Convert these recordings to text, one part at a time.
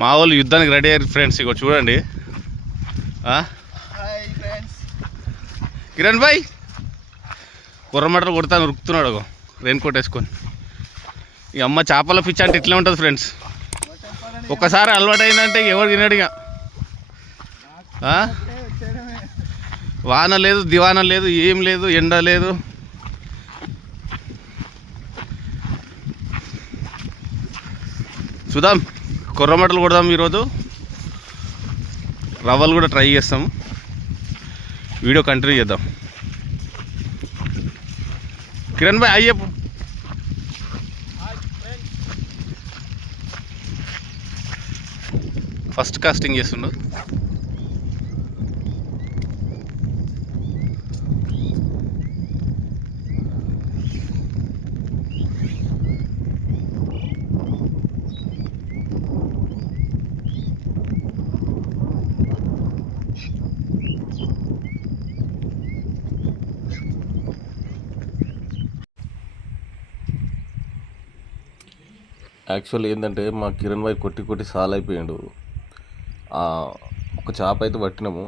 మా వాళ్ళు యుద్ధానికి రెడీ అయ్యారు ఫ్రెండ్స్. ఇగో చూడండి. కిరణ్ భాయ్ కుర్రమటలు కొడతాను ఉరుకుతున్నాడు రెయిన్ కోట్ వేసుకొని. ఈ అమ్మ చేపల పిచ్చి అంటే ఇట్లా ఉంటుంది ఫ్రెండ్స్. ఒక్కసారి అలవాటు అయిందంటే ఎవరు తినడు ఇక. వాన లేదు, దివాన లేదు, ఏం లేదు, ఎండ లేదు. చూద్దాం, కుర్రమటలు కొడదాం ఈరోజు. రవ్వలు కూడా ట్రై చేస్తాం. వీడియో కంటిన్యూ చేద్దాం. కిరణ్ భాయ్ అయ్యప్పు ఫస్ట్ కాస్టింగ్ చేస్తుండు. యాక్చువల్ ఏంటంటే మా కిరణ్ భాయ్ కొట్టి కొట్టి సాల్ అయిపోయాడు. ఒక చేప అయితే పట్టినాము.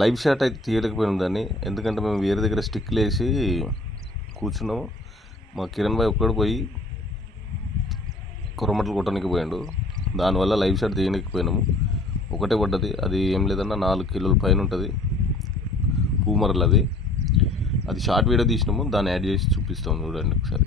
లైవ్ షాట్ అయితే తీయలేకపోయినాం దాన్ని, ఎందుకంటే మేము వేరే దగ్గర స్టిక్లు వేసి కూర్చున్నాము. మా కిరణ్ భాయ్ ఒక్కడు పోయి కుర్రమటలు కొట్టడానికి పోయాడు. దానివల్ల లైవ్ షాట్ తీయలేకపోయినాము. ఒకటే పడ్డది. అది ఏం లేదన్నా 4 కిలోల పైన ఉంటుంది పూమరలు. అది షార్ట్ వీడియో తీసినాము, దాన్ని యాడ్ చేసి చూపిస్తాము. చూడండి ఒకసారి.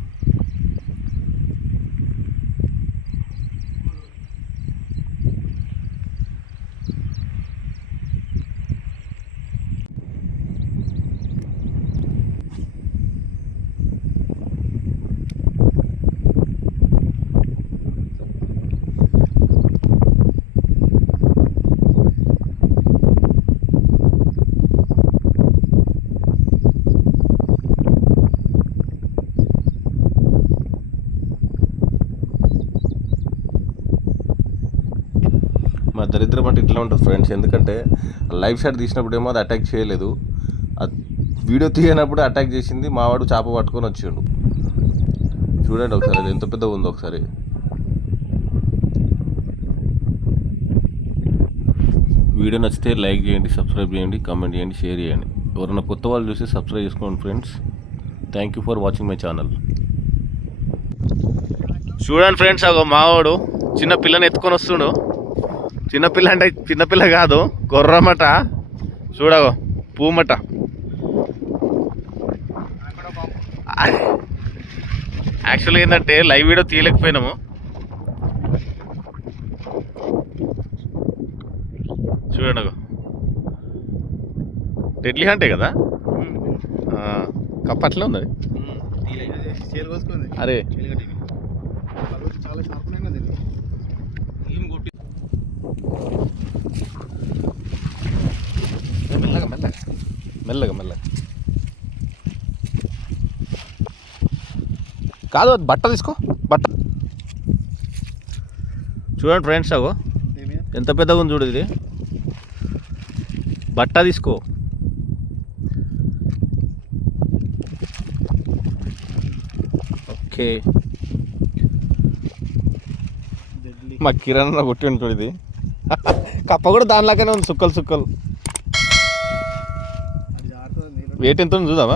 మా దరిద్రం అంటే ఇట్లా ఉంటుంది ఫ్రెండ్స్. ఎందుకంటే లైవ్ షాట్ తీసినప్పుడు ఏమో అది అటాక్ చేయలేదు, వీడియో తీయనప్పుడు అటాక్ చేసింది. మావాడు చేప పట్టుకొని వచ్చిండు. చూడండి ఒకసారి, అది ఎంత పెద్దగా ఉందో ఒకసారి. వీడియో నచ్చితే లైక్ చేయండి, సబ్స్క్రైబ్ చేయండి, కామెంట్ చేయండి, షేర్ చేయండి. ఎవరైనా కొత్త వాళ్ళు చూసి సబ్స్క్రైబ్ చేసుకోండి friends. Thank you for watching my channel. చూడండి ఫ్రెండ్స్, అగో మావాడు చిన్న పిల్లని ఎత్తుకొని వస్తుండు. చిన్నపిల్ల అంటే చిన్నపిల్ల కాదు, కుర్రమట. చూడగో పూమట. యాక్చువల్గా ఏంటంటే లైవ్ వీడియో తీయలేకపోయినాము. చూడండి డెడ్లీ హంటే కదా, కప్పట్లే ఉంది అరే. మెల్లగా మెల్లగా మెల్లగా మెల్లగా కాదు, బట్ట తీసుకో, బట్ట. చూడండి ఫ్రెండ్స్, అగో ఎంత పెద్దగా ఉంది చూడు. ఇది బట్ట తీసుకో. ఓకే, మా కిరణ్ కొట్టి ఉంటుంది. ఇది కప్ప కూడా దానిలాగానే ఉంది, సుక్కలు సుక్కలు. వెయిట్ ఎంత ఉంది చూద్దామా.